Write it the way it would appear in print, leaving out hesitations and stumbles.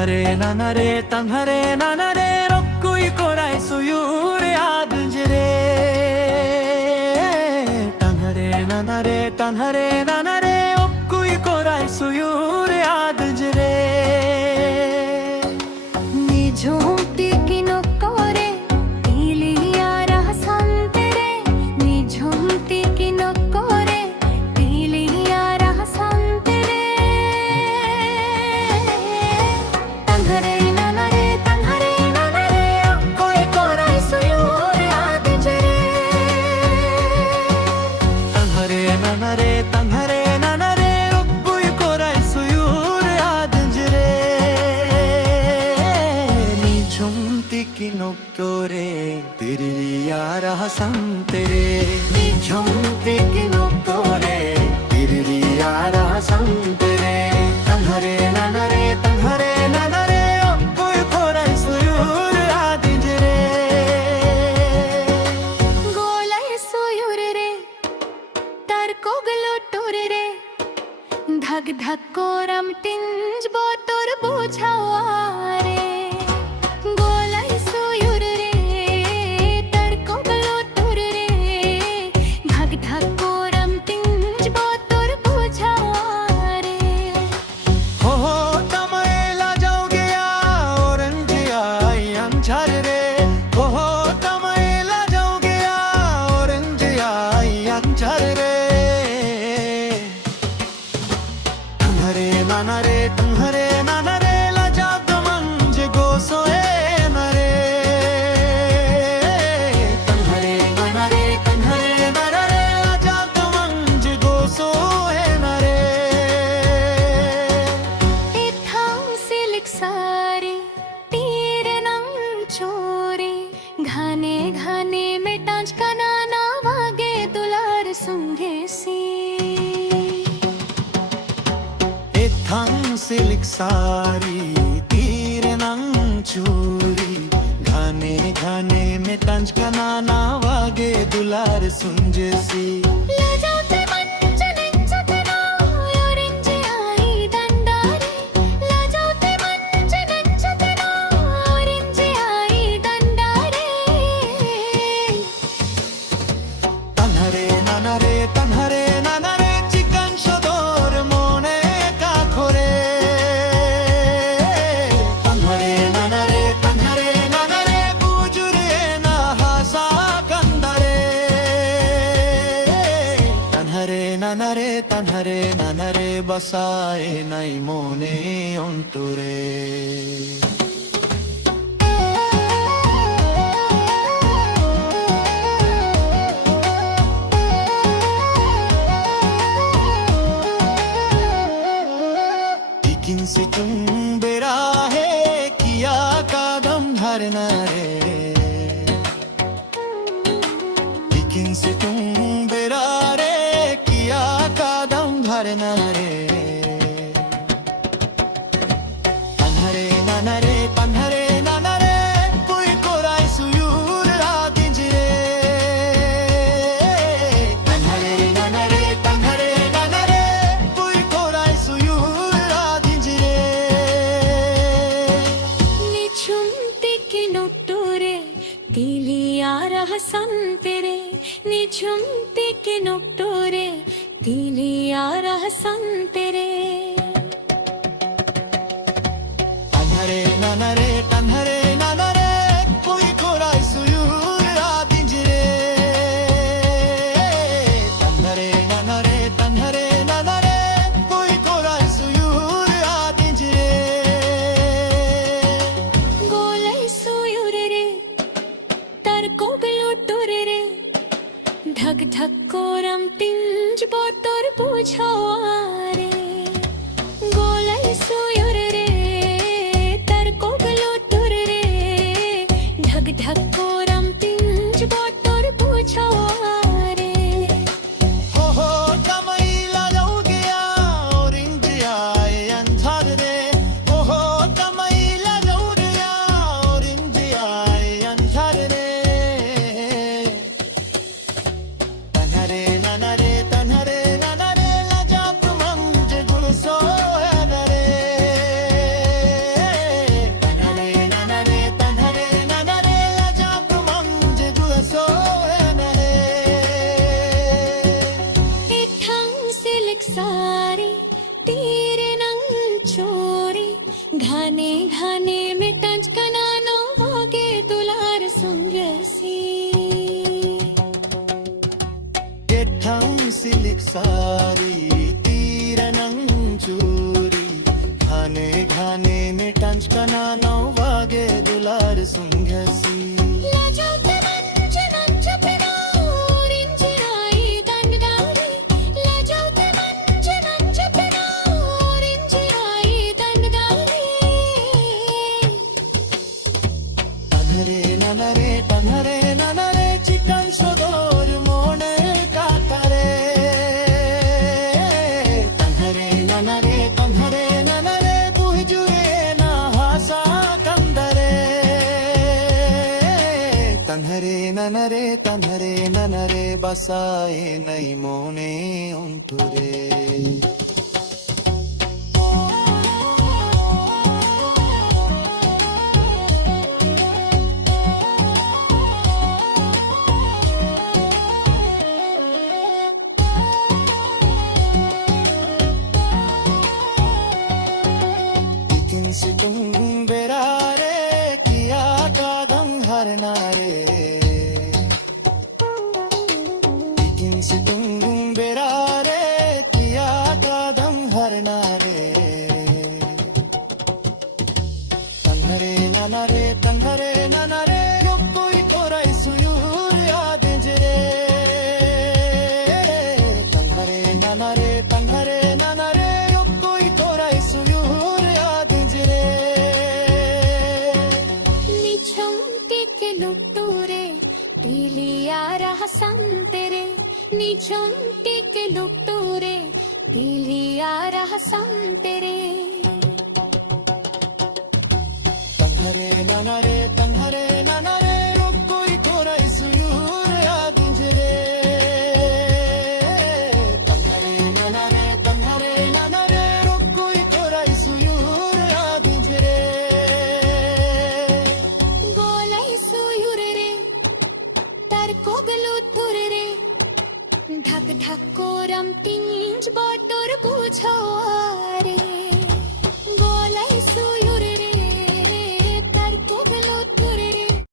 tanhare nanare rokkui korai suyure adunjere tanhare nanare okkui korai suyure adunjere ni jhumti kino kore tiliya rahasantere ni jhumti kino kore tiliya rahasantere tanhare nanare okkui korai suyure adunjere tanhare nanare okkui korai suyure adunjere ni jhumti kinokkore tiririya rahasantere ni jhumti kinokkore tiririya rahasantere tanhare nanare okkui korai suyure adunjere golai soyure re tar koglo tore re dhak dhak koram tinj botor buchaware golai soyure re tar koglo tore re dhak dhak koram tinj botor buchaware हो तमैला जाऊ गया orange आई अंचार रे हो तमैला जाऊ गया orange आई अंचार रे तुम्हारे नाना रे लजा तो मंजे गोसोए नरे तुम्हारे नाना रे लजा तो मंजे गोसोए नरे ithang silik sari tir nang chori घाने घाने में टांच का नाना वागे दुलार सुंघे सी एथांग सिल्क सारी तीर नंग चूरी घाने घाने में तंज का नाना वागे दुलार सुंजसी लजाते मंचने चतना orange आई दंडारे लजाते मंचने चतना orange आई दंडारे तन्हरे नाना रे चिकन सदोर मोने का खोरे तन्हरे नाना रे बुजुरे ना हासा कंदरे तन्हरे नाना रे बसाए नहीं मोने अंतुरे लेकिन से तुम बेरा है किया कदम धरना रे लेकिन से तुम बेरा रे किया कदम धरना रे तन्हरे नाना रे कोई कोराई सुयूर रादिंजरे तन्हरे नाना रे कोई Core i सुयूर रादिंजरे ni chumti kino tore tiliya rahasantere ni chumti kino tore tiliya rahasantere तन्हरे नाना रे कोई कोराई सुयूर रादिंजरे तन्हरे नाना रे कोई Core i सुयूर रादिंजरे golai soyure re tar koglo tore re dhak dhak koram tinj botor buchaware golai soyure re tar koglo tore re dhak dhak koram tinj botor buchaware हो तमैला जाऊ गया orange आए अंधार रे हो तमैला जाऊ गया orange आए अंधार रे तन्हरे नाना रे लजा तो सारी तीरनं चूरी घाने घाने ने टांचकाना 9 वागे दुलार सुंघ्यासी लाजवते म्हणजे नंचपेना ओरिंची आई दंडदारी लाजवते म्हणजे नंचपेना ओरिंची आई दंडदारी तन्हरे ननरे चिकन सदोर मोने कातारे तन्हरे ननरे बुझुए ना हासा कंदरे तन्हरे ननरे बसाए नई मोने उंटुरे सितुं बेरारे किया कादं हरनारे सितुं बेरारे किया कादं हरनारे तन्हरे ननरे योक्कोई कोराई सुयूर यादेंजरे तन्हरे ननरे योक्कोई कोराई सुयूर यादेंजरे निझुमटी के लुटूरे पीलिया रहा संतेरे निझुमटी के लुटूरे पीलिया रहा संतेरे तन्हरे ननरे योक्कोई कोराई सुयूर यादेंजरे तन्हरे ननरे योक्कोई कोराई सुयूर यादेंजरे गोलाई सुयुरे रे तार कोगलू तुरे रे ढक ढक कोरम टिंज बटोर बुझो रे